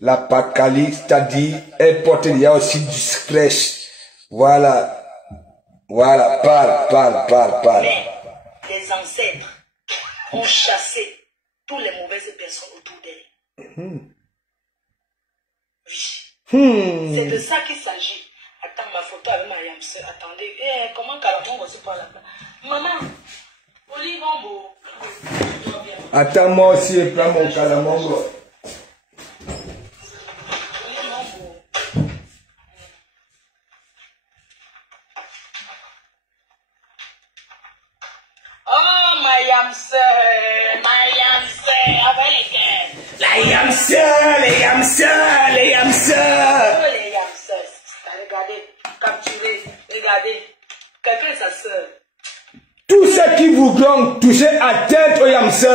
La Pakali, c'est-à-dire, elle porte, il y a aussi du fraîche. Voilà. Voilà, parle. Les ancêtres ont chassé toutes les mauvaises personnes autour d'elle. Oui. C'est de ça qu'il s'agit. Attends, ma photo avec ma yamse. Attendez. Comment Kalamongo se parle là-bas? Maman, Olivombo. Attends, moi aussi, je prends mon Kalamongo. Oh, ma yamse, avec les cœurs. Les yamse. Regardez, capturé, regardez. Quelqu'un sa soeur. Tous ceux qui voudront toucher à tête aux yamse,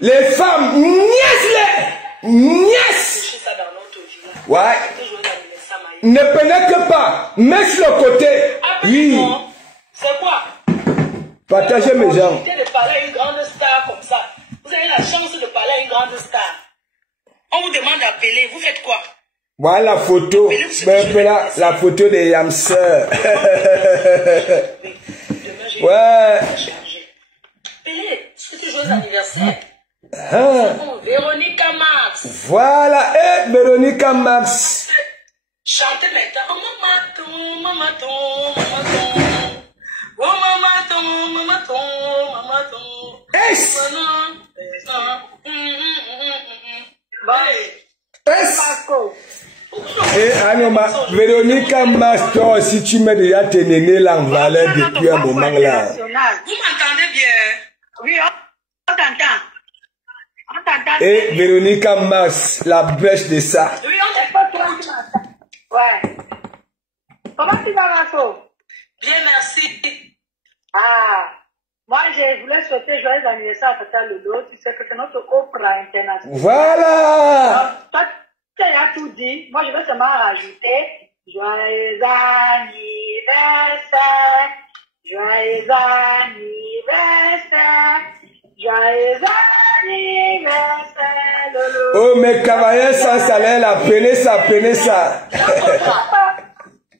les femmes, nièce. Ouais. Ne pénètre pas, mets sur le côté. Oui. C'est quoi? Partagez mes gens. De parler à une grande star comme ça. Vous avez la chance de parler à une grande star. On vous demande d'appeler, vous faites quoi? Voilà la photo. La photo des yamse. Ouais. Appelez, c'est joyeux anniversaire. Véronica Max. Voilà, Véronica Max. Chantez maintenant. Véronica Max, toi aussi tu mets déjà tes nénés là en valeur depuis un moment là. Vous m'entendez bien? Oui, on t'entend. Et Véronica Max, la brèche de ça. Oui, on n'est pas toi qui m'entend. Ouais. Comment tu vas, Marco? Bien, merci. Ah, moi, je voulais souhaiter joyeux anniversaire à Tata Lolo. Tu sais que c'est notre Oprah internationale. Voilà. Donc, toi, tu as tout dit. Moi, je vais seulement rajouter joyeux anniversaire. Joyeux anniversaire. Joyeux anniversaire, Lolo. Oh, mais cavalier sans salaire, l'appeler ça. Je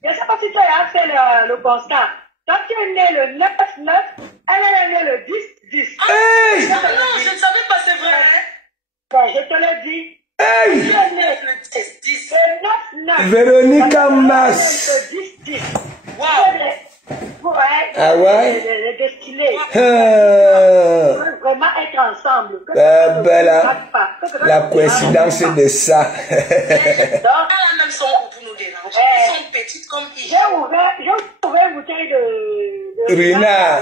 ne sais pas si tu as fait le constat. Quand tu es né le 9-9, elle est née le 10-10. Hey! Non, je ne savais pas, c'est vrai. Ben, je te l'ai dit. Hey! Tu es né le 10-10. Le 9-9. Véronica Max. Le 10-10. Wow. Ouais, Ah ouais? Les destinés. Vraiment être ensemble. La coïncidence de ça. Donc, même sont pour nous déranger. Ils sont petites comme ils. J'ai ouvert une bouteille de Rina,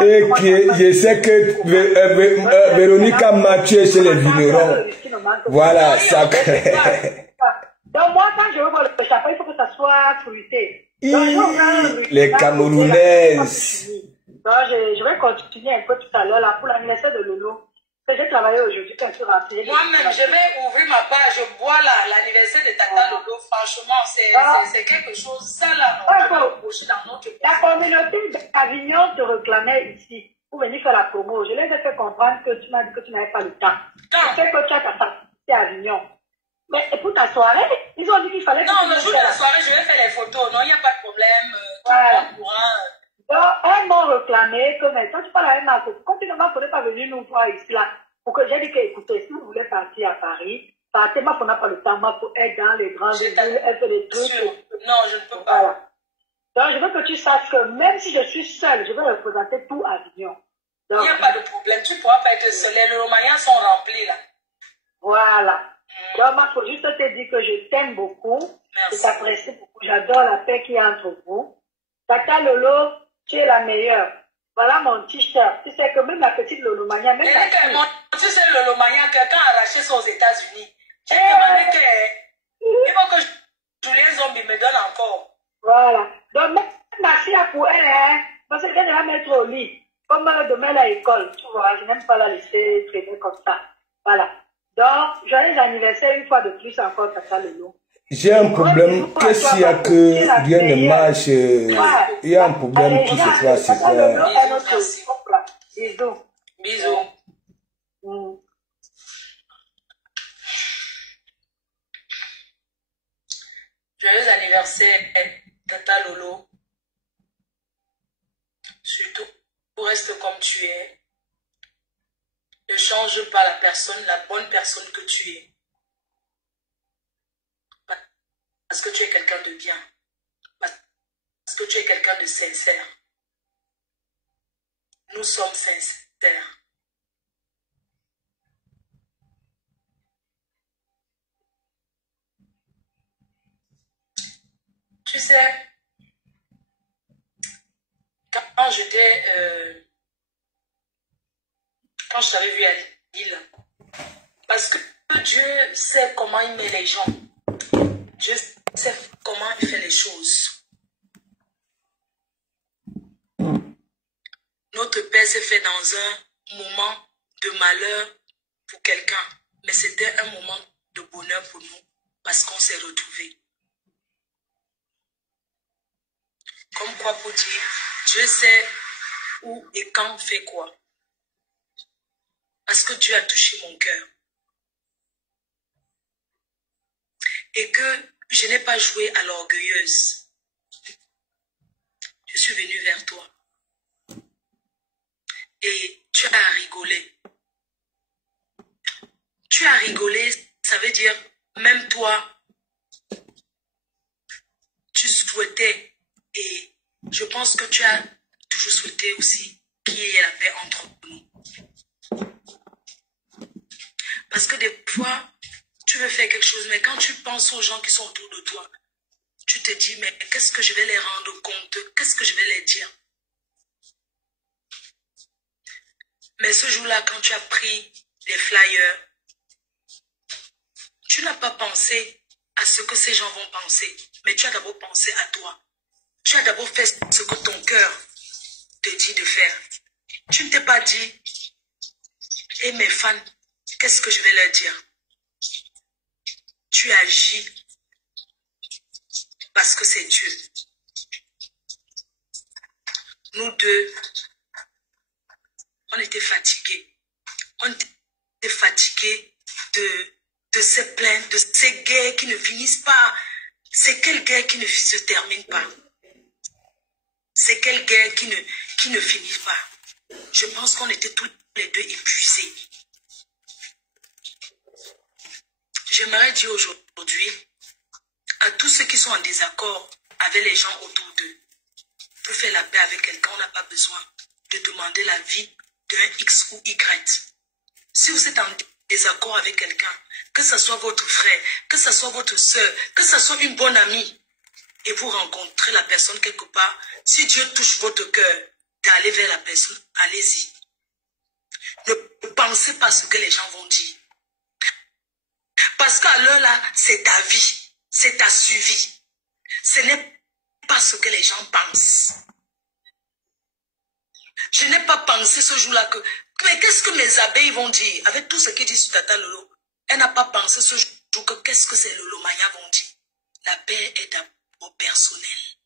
je sais que Véronica Mathieu chez les vignerons. Voilà, ça. Donc moi, quand je ouvre le chapeau, il faut que ça soit fruité. Les Camerounaises. Donc je vais continuer un peu tout à l'heure là pour l'anniversaire de Lolo. J'ai travaillé aujourd'hui quand je suis rentrée. Moi-même, je vais ouvrir ma page, je bois l'anniversaire de Tata Lolo. Franchement, c'est quelque chose. Ça là, on va reprocher dans notre pays. La communauté d'Avignon te réclamait ici pour venir faire la promo. Je les ai fait comprendre que tu m'as dit que tu n'avais pas le temps. Tu sais que tu as ta partie à Avignon. Mais pour ta soirée, ils ont dit qu'il fallait... Non, le jour de la soirée, je vais faire les photos. Non, il n'y a pas de problème. Voilà. Donc, elles m'ont réclamé que maintenant, tu parles à un marque. Continuellement, il ne faut pas venir nous voir ici, là. Pour que j'ai dit que, écoutez, si vous voulez partir à Paris, partez, moi, on n'a pas le temps. Moi, pour être dans les grandes villes, elle fait des trucs. Non, je ne peux pas. Voilà. Donc, je veux que tu saches que même si je suis seule, je vais représenter tout Avignon. Donc, il n'y a pas de problème. Tu ne pourras pas être seule. Les Romaniens sont remplis, là. Voilà. Donc, moi, il faut juste te dire que je t'aime beaucoup. Je t'apprécie beaucoup. J'adore la paix qui est entre vous. Tata Lolo, tu es la meilleure. Voilà mon t-shirt. Tu sais que même la petite Lolo Mania, même la fille. Tu sais, Lolo Mania, quelqu'un a arraché ça aux États-Unis. J'ai demandé que, il faut que Julien Zombie me donne encore. Voilà. Donc, même ma fille a pour elle, hein, parce que je vais la mettre au lit. Comme demain à l'école, tu vois, je n'aime pas la laisser traîner comme ça. Voilà. Donc, joyeux anniversaire une fois de plus encore, Tata Lolo. J'ai un problème, qu'est-ce qu'il y a que rien ne marche? Il y a un problème qui se passe, c'est quoi? Bisous. Bisous. Joyeux anniversaire, Tata Lolo. Surtout, reste comme tu es. Ne change pas la personne, la bonne personne que tu es. Parce que tu es quelqu'un de bien. Parce que tu es quelqu'un de sincère. Nous sommes sincères. Tu sais, quand quand je t'avais vu à Lille, parce que Dieu sait comment il met les gens. Dieu sait comment il fait les choses. Notre père s'est fait dans un moment de malheur pour quelqu'un, mais c'était un moment de bonheur pour nous parce qu'on s'est retrouvés. Comme quoi pour dire, Dieu sait où et quand fait quoi. Parce que Dieu a touché mon cœur. Et que je n'ai pas joué à l'orgueilleuse. Je suis venue vers toi. Et tu as rigolé. Tu as rigolé, ça veut dire, même toi, tu souhaitais, et je pense que tu as toujours souhaité aussi qu'il y ait la paix entre nous. Parce que des fois, tu veux faire quelque chose, mais quand tu penses aux gens qui sont autour de toi, tu te dis, mais qu'est-ce que je vais les rendre compte? Qu'est-ce que je vais les dire? Mais ce jour-là, quand tu as pris les flyers, tu n'as pas pensé à ce que ces gens vont penser, mais tu as d'abord pensé à toi. Tu as d'abord fait ce que ton cœur te dit de faire. Tu ne t'es pas dit, et mes fans, qu'est-ce que je vais leur dire? Tu agis parce que c'est Dieu. Nous deux, on était fatigués. On était fatigués de ces plaintes, de ces guerres qui ne finissent pas. C'est quelle guerre qui ne se termine pas? C'est quelle guerre qui ne finit pas? Je pense qu'on était tous les deux épuisés. J'aimerais dire aujourd'hui à tous ceux qui sont en désaccord avec les gens autour d'eux, pour faire la paix avec quelqu'un, on n'a pas besoin de demander l'avis d'un X ou Y. Si vous êtes en désaccord avec quelqu'un, que ce soit votre frère, que ce soit votre soeur, que ce soit une bonne amie, et vous rencontrez la personne quelque part, si Dieu touche votre cœur d'aller vers la personne, allez-y. Ne pensez pas ce que les gens vont dire. Parce qu'à l'heure là, c'est ta vie, c'est ta survie. Ce n'est pas ce que les gens pensent. Je n'ai pas pensé ce jour-là que... Mais qu'est-ce que mes abeilles vont dire? Avec tout ce qu'ils disent sur Tata Lolo, elle n'a pas pensé ce jour que qu'est-ce que ces Lolo Maya vont dire. La paix est d'abord personnelle.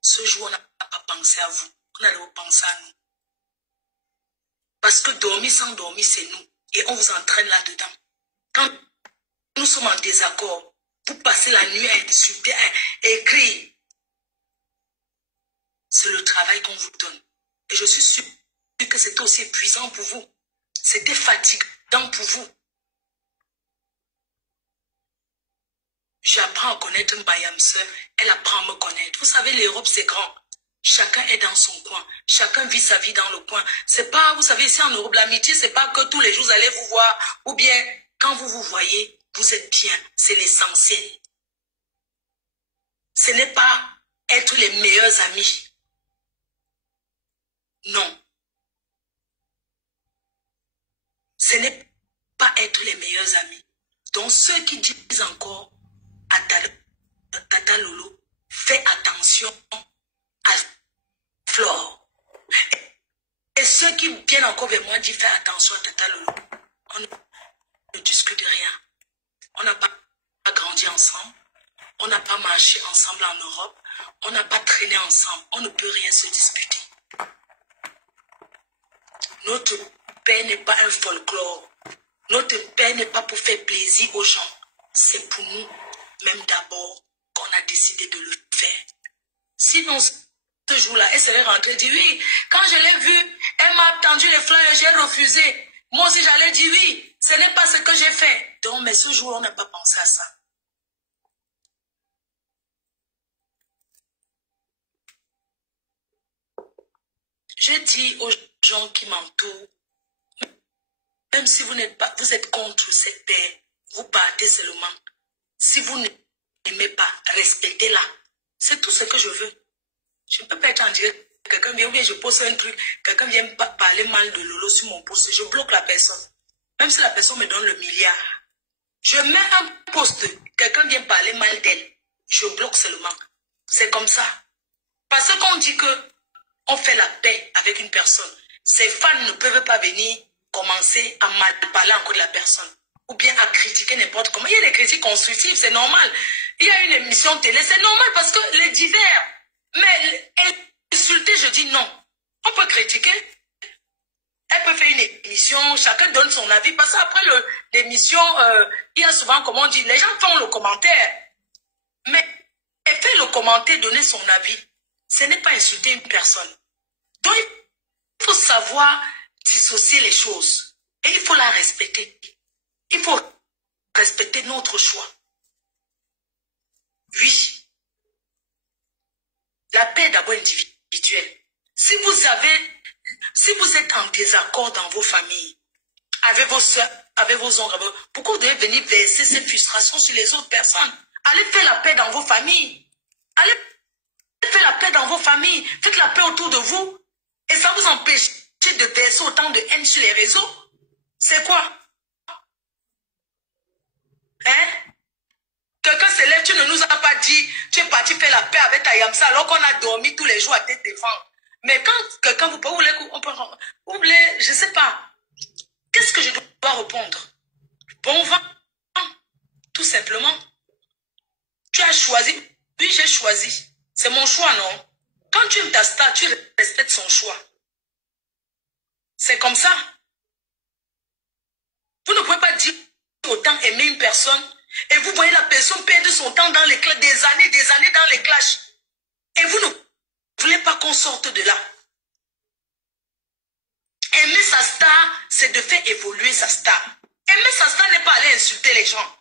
Ce jour, on n'a pas pensé à vous. On a d'abord pensé à nous. Parce que dormir sans dormir, c'est nous. Et on vous entraîne là-dedans. Quand nous sommes en désaccord, vous passez la nuit à insulter, à écrire. C'est le travail qu'on vous donne. Et je suis sûre que c'était aussi épuisant pour vous. C'était fatigant pour vous. J'apprends à connaître ma âme sœur. Elle apprend à me connaître. Vous savez, l'Europe, c'est grand. Chacun est dans son coin. Chacun vit sa vie dans le coin. C'est pas, vous savez, ici en Europe, l'amitié, c'est pas que tous les jours vous allez vous voir. Ou bien, quand vous vous voyez, vous êtes bien. C'est l'essentiel. Ce n'est pas être les meilleurs amis. Non. Ce n'est pas être les meilleurs amis. Donc, ceux qui disent encore à Tata Lolo, fais attention à Flore. Et ceux qui viennent encore vers moi disent, fais attention à Tata Lolo. On ne discute de rien. On n'a pas grandi ensemble. On n'a pas marché ensemble en Europe. On n'a pas traîné ensemble. On ne peut rien se disputer. Notre paix n'est pas un folklore. Notre paix n'est pas pour faire plaisir aux gens. C'est pour nous, même d'abord, qu'on a décidé de le faire. Sinon, ce jour-là, elle serait rentrée et dit oui. Quand je l'ai vue, elle m'a tendu les flyers, j'ai refusé. Moi aussi, j'allais dire oui. Ce n'est pas ce que j'ai fait. Donc, mais ce jour, on n'a pas pensé à ça. Je dis aux gens qui m'entourent, même si vous n'êtes pas, vous êtes contre cette terre, vous partez seulement. Si vous n'aimez pas, respectez-la. C'est tout ce que je veux. Je ne peux pas être en direct. Quelqu'un vient, ou bien je poste un truc, quelqu'un vient parler mal de Lolo sur mon post, je bloque la personne. Même si la personne me donne le milliard. Je mets un post, quelqu'un vient parler mal d'elle, je bloque seulement. C'est comme ça. Parce qu'on dit que on fait la paix avec une personne. Ces fans ne peuvent pas venir commencer à mal parler encore de la personne. Ou bien à critiquer n'importe comment. Il y a des critiques constructives, c'est normal. Il y a une émission télé, c'est normal parce que les divers. Mais insulter, je dis non. On peut critiquer. Elle peut faire une émission, chacun donne son avis. Parce qu'après l'émission, il y a souvent, comme on dit, les gens font le commentaire. Mais elle fait le commentaire, donner son avis. Ce n'est pas insulter une personne. Donc, il faut savoir dissocier les choses. Et il faut la respecter. Il faut respecter notre choix. Oui. La paix est d'abord individuelle. Si vous êtes en désaccord dans vos familles, avec vos soeurs, avec vos oncles, pourquoi vous devez venir verser ces frustrations sur les autres personnes? Allez faire la paix dans vos familles. Allez faire la paix dans vos familles. Faites la paix autour de vous. Et ça vous empêche de verser autant de haine sur les réseaux. C'est quoi? Hein? Quelqu'un se lève, tu ne nous as pas dit, tu es parti faire la paix avec ta Yamsa alors qu'on a dormi tous les jours à te défendre. Mais quand quelqu'un vous parle, vous voulez, je ne sais pas, qu'est-ce que je dois répondre? Bon vent, tout simplement. Tu as choisi, oui j'ai choisi, c'est mon choix, non? Quand tu aimes ta star, tu respectes son choix. C'est comme ça. Vous ne pouvez pas dire autant aimer une personne et vous voyez la personne perdre son temps dans les clashs, des années dans les clashs. Et vous ne voulez pas qu'on sorte de là. Aimer sa star, c'est de faire évoluer sa star. Aimer sa star n'est pas aller insulter les gens.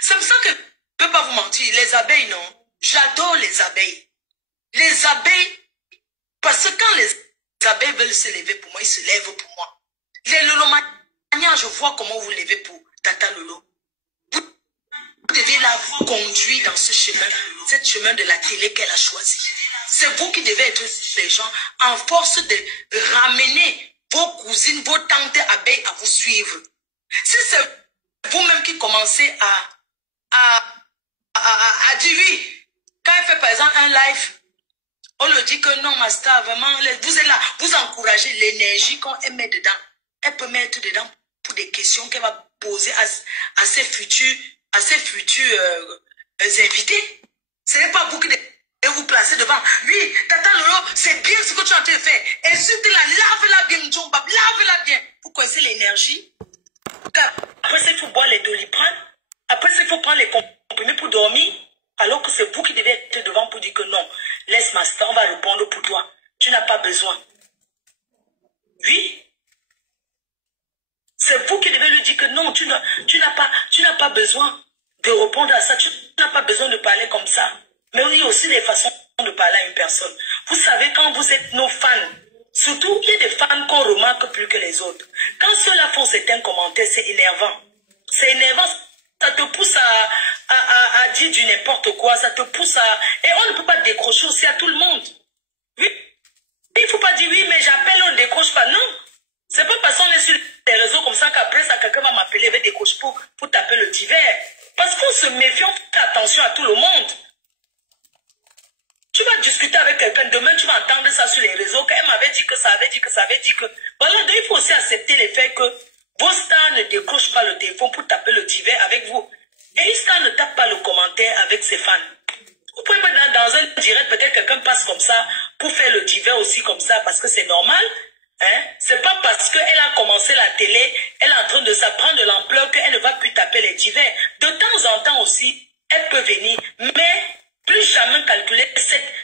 C'est pour ça que je ne peux pas vous mentir. Les abeilles, non. J'adore les abeilles. Les abeilles, parce que quand les abeilles veulent se lever pour moi, ils se lèvent pour moi. Les Lolomaniens, je vois comment vous levez pour Tata Lolo. Vous devez la conduire dans ce chemin de la télé qu'elle a choisi. C'est vous qui devez être les gens en force de ramener vos cousines, vos tantes abeilles à vous suivre. Si c'est vous-même qui commencez à dire oui, quand elle fait par exemple un live, on le dit que non, ma star, vraiment, vous êtes là, vous encouragez l'énergie qu'on met dedans. Elle peut mettre dedans pour des questions qu'elle va poser à ses futurs invités. Ce n'est pas vous qui devez vous placer devant. Oui, Tata Lolo, c'est bien ce que tu es en train de faire. Insulte-la, lave-la bien, lave-la bien. Vous connaissez l'énergie. Après, il faut boire les Doliprane. Après, il faut prendre les comprimés pour dormir. Alors que c'est vous qui devez être devant pour dire que non, laisse ma star, on va répondre pour toi. Tu n'as pas besoin. Oui. C'est vous qui devez lui dire que non, tu n'as pas besoin de répondre à ça. Tu n'as pas besoin de parler comme ça. Mais il y a aussi des façons de parler à une personne. Vous savez, quand vous êtes nos fans, surtout, il y a des fans qu'on remarque plus que les autres. Quand ceux-là font certains commentaires, c'est énervant. C'est énervant. Ça te pousse à dire du n'importe quoi. Ça te pousse à... Et on ne peut pas décrocher aussi à tout le monde. Oui. Il ne faut pas dire oui, mais j'appelle, on ne décroche pas. Non. C'est pas parce qu'on est sur les réseaux comme ça qu'après ça, quelqu'un va m'appeler avec des couches pour taper le divers. Parce qu'on se méfie, on fait attention à tout le monde. Tu vas discuter avec quelqu'un, demain tu vas entendre ça sur les réseaux, qu'elle m'avait dit que ça avait dit que ça avait dit que... Voilà, donc il faut aussi accepter le fait que vos stars ne décrochent pas le téléphone pour taper le divers avec vous. Et une star ne tape pas le commentaire avec ses fans. Vous pouvez mettre dans un direct, peut-être quelqu'un passe comme ça pour faire le divers aussi comme ça, parce que c'est normal. Hein? C'est pas parce qu'elle a commencé la télé, elle est en train de s'apprendre de l'ampleur qu'elle ne va plus taper les divers. De temps en temps aussi, elle peut venir, mais plus jamais calculer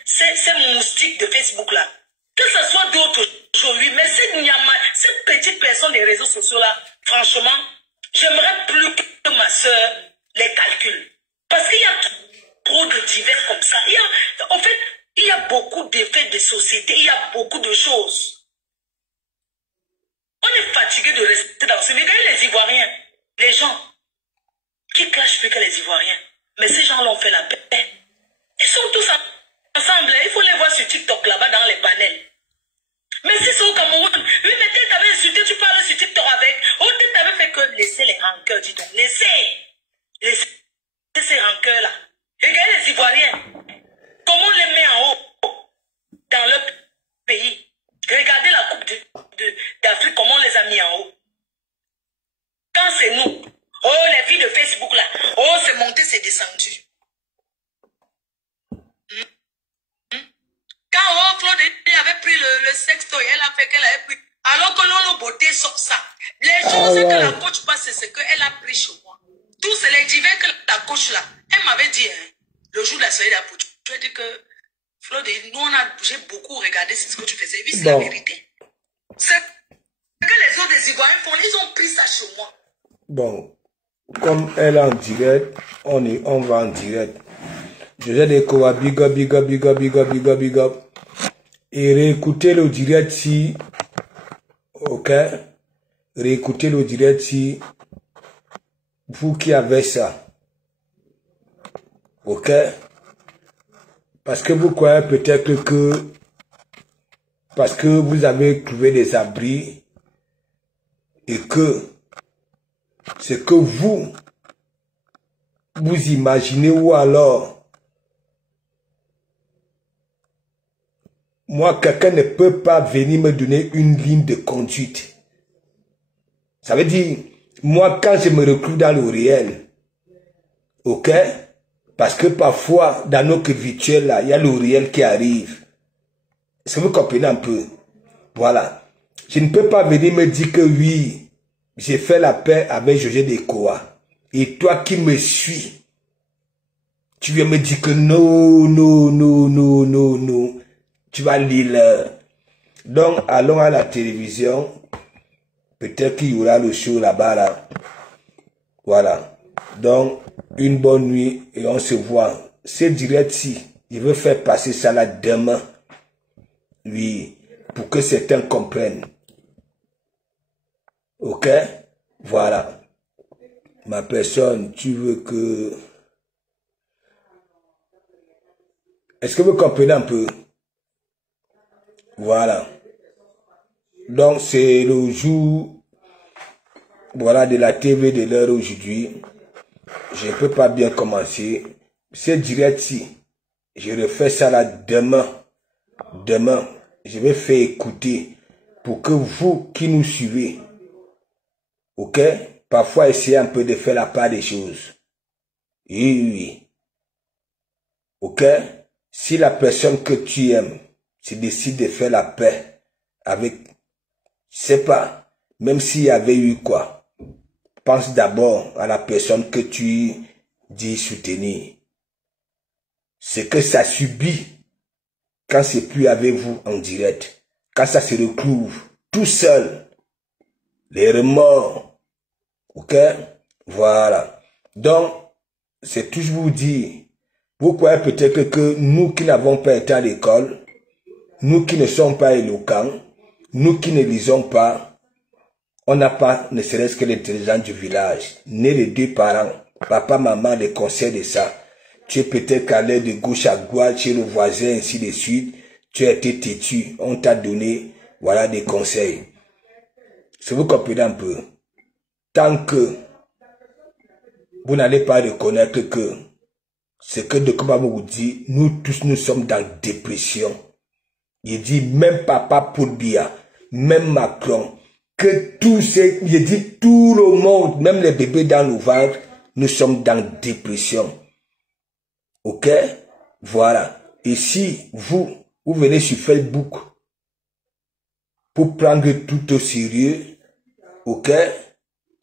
ces moustiques de Facebook là. Que ce soit d'autres choses, oui, mais cette petite personne des réseaux sociaux là, franchement, j'aimerais plus que ma soeur les calcule. Parce qu'il y a trop de divers comme ça. En fait, il y a beaucoup d'effets de société, il y a beaucoup de choses. On est fatigué de rester dans ce milieu. Regardez les Ivoiriens, les gens qui clashent plus que les Ivoiriens. Mais ces gens-là ont fait la paix. Ils sont tous ensemble. Il faut les voir sur TikTok là-bas dans les panels. Mais si c'est au Cameroun, oui, mais tu t'avais insulté, tu parles sur TikTok avec. Oh, tu t'avais fait que laisser les rancœurs, dis donc. Laissez ces rancœurs-là. Regardez les Ivoiriens. Comment on les met en haut dans leur pays. Regardez la Coupe d'Afrique, comment on les a mis en haut. Quand c'est nous, oh, les filles de Facebook là, oh, c'est monté, c'est descendu. Quand oh, Claude avait pris le sextoy, elle a fait qu'elle avait pris. Alors que Lolo Beauté sort ça. Les choses que la coach passe, c'est qu'elle a pris chez moi. Tous c'est les divers que la coach là, elle m'avait dit, hein, le jour de la soirée d'Apout, tu as dit que Claude, nous j'ai beaucoup regardé ce que tu faisais. Oui, c'est la vérité. C'est que les autres des Ivoiriens font, ils ont pris ça chez moi. Bon, comme elle est en direct, on va en direct. Je vais des quoi, big up, big up, big up, big up, big up, big up. Et réécouter le direct si, ok, réécouter le direct si, vous qui avez ça, ok, parce que vous croyez peut-être que, parce que vous avez trouvé des abris, et que, c'est que vous imaginez ou alors, moi, quelqu'un ne peut pas venir me donner une ligne de conduite. Ça veut dire, moi, quand je me retrouve dans le réel, ok? Parce que parfois, dans notre virtuel, là, il y a le réel qui arrive. Est-ce que vous comprenez un peu? Voilà. Je ne peux pas venir me dire que oui, j'ai fait la paix avec José Dekoa. Et toi qui me suis, tu viens me dire que non, non, non, non, non, non. Tu vas lire. Donc, allons à la télévision. Peut-être qu'il y aura le show là-bas, là. Voilà. Donc, une bonne nuit et on se voit. C'est direct-ci. Je veux faire passer ça là demain. Oui. Pour que certains comprennent. Ok? Voilà. Ma personne, tu veux que... Est-ce que vous comprenez un peu? Voilà. Donc, c'est le jour, voilà, de la TV de l'heure aujourd'hui. Je ne peux pas bien commencer. C'est direct-ci. Je refais ça là demain. Demain, je vais faire écouter pour que vous qui nous suivez, ok, parfois essayez un peu de faire la part des choses. Oui, oui. Ok? Si la personne que tu aimes, tu décides de faire la paix avec, je sais pas, même s'il y avait eu quoi, pense d'abord à la personne que tu dis soutenir. Ce que ça subit quand c'est plus avec vous en direct, quand ça se retrouve tout seul, les remords, ok? Voilà. Donc, c'est toujours vous dire, vous croyez peut-être que nous qui n'avons pas été à l'école, nous qui ne sommes pas éloquents, nous qui ne lisons pas, on n'a pas ne serait-ce que l'intelligence du village, né les deux parents, papa, maman, les conseils de ça. Tu es peut-être allé de gauche à droite chez le voisin, ainsi de suite. Tu as été têtu, on t'a donné, voilà, des conseils. Si vous comprenez un peu, tant que vous n'allez pas reconnaître que ce que Dokuma vous dit, nous tous nous sommes dans dépression. Il dit même Papa Poulbia, même Macron, que tous ces, il dit tout le monde, même les bébés dans le ventre, nous sommes dans dépression. Ok? Voilà. Et si vous venez sur Facebook pour prendre tout au sérieux, ok?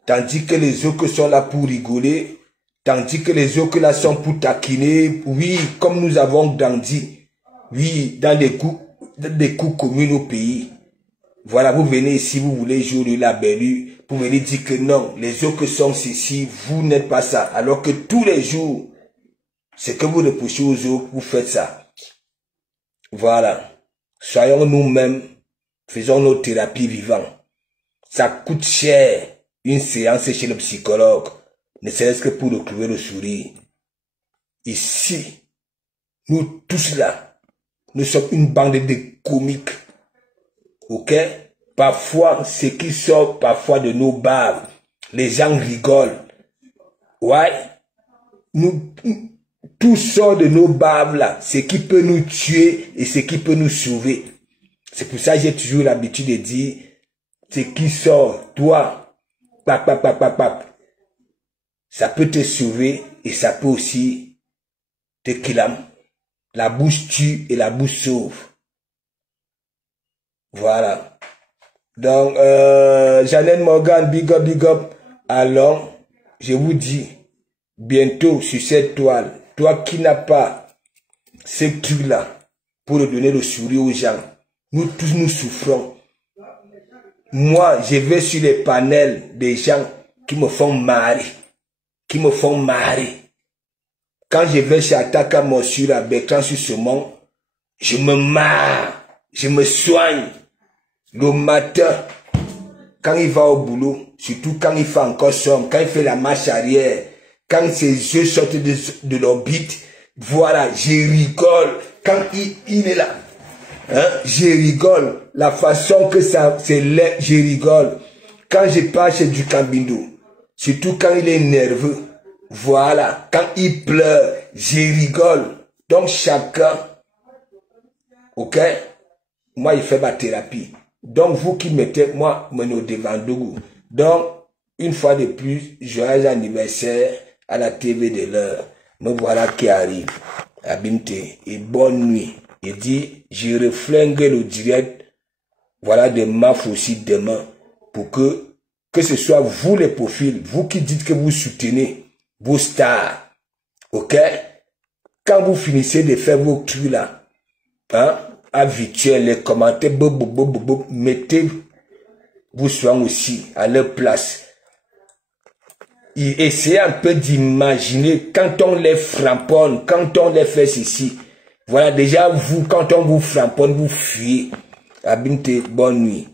Tandis que les autres sont là pour rigoler, Tandis que les autres là sont pour taquiner, oui, comme nous avons grandi, oui, dans des coups communs au pays. Voilà, vous venez ici, vous voulez jouer le labellu, vous venez dire que non, les autres sont ceci, vous n'êtes pas ça. Alors que tous les jours, c'est que vous reprochez aux autres, vous faites ça. Voilà. Soyons nous-mêmes, faisons nos thérapies vivantes. Ça coûte cher, une séance chez le psychologue. Ne serait-ce que pour retrouver le sourire. Ici, nous tous là, nous sommes une bande de comiques. Ok? Parfois, ce qui sort parfois de nos baves, les gens rigolent. Ouais? Tout sort de nos baves là, ce qui peut nous tuer et ce qui peut nous sauver. C'est pour ça que j'ai toujours l'habitude de dire, ce qui sort, toi, pap. Ça peut te sauver et ça peut aussi te killam. La bouche tue et la bouche sauve. Voilà. Donc, Jeannette Morgan, big up. Alors, je vous dis, bientôt sur cette toile, toi qui n'as pas ce truc-là pour donner le sourire aux gens, nous tous nous souffrons. Moi, je vais sur les panels des gens qui me font marrer. Quand je vais chez Ataka Mossura, Bertrand sur ce monde, je me marre, je me soigne. Le matin, quand il va au boulot, surtout quand il fait encore somme, quand il fait la marche arrière, quand ses yeux sortent de l'orbite, voilà, je rigole. Quand il est là, hein, je rigole. La façon que ça, c'est laid, je rigole. Quand je passe chez du Cambindo, surtout quand il est nerveux, voilà, quand il pleure, je rigole. Donc chacun, ok, moi il fait ma thérapie. Donc vous qui mettez, moi, me devant Dougou. Donc, une fois de plus, joyeux anniversaire à la TV de l'heure. Me voilà qui arrive. Abimte, et bonne nuit. Il dit, je reflingue le direct, voilà, de MAF aussi demain, pour que ce soit vous les profils, vous qui dites que vous soutenez vos stars, ok? Quand vous finissez de faire vos trucs là, hein, habituels, les commentaires, mettez vous soyez aussi à leur place. Essayez un peu d'imaginer quand on les framponne, quand on les fait ceci. Voilà, déjà vous, quand on vous framponne, vous fuyez. Abinte, bonne nuit.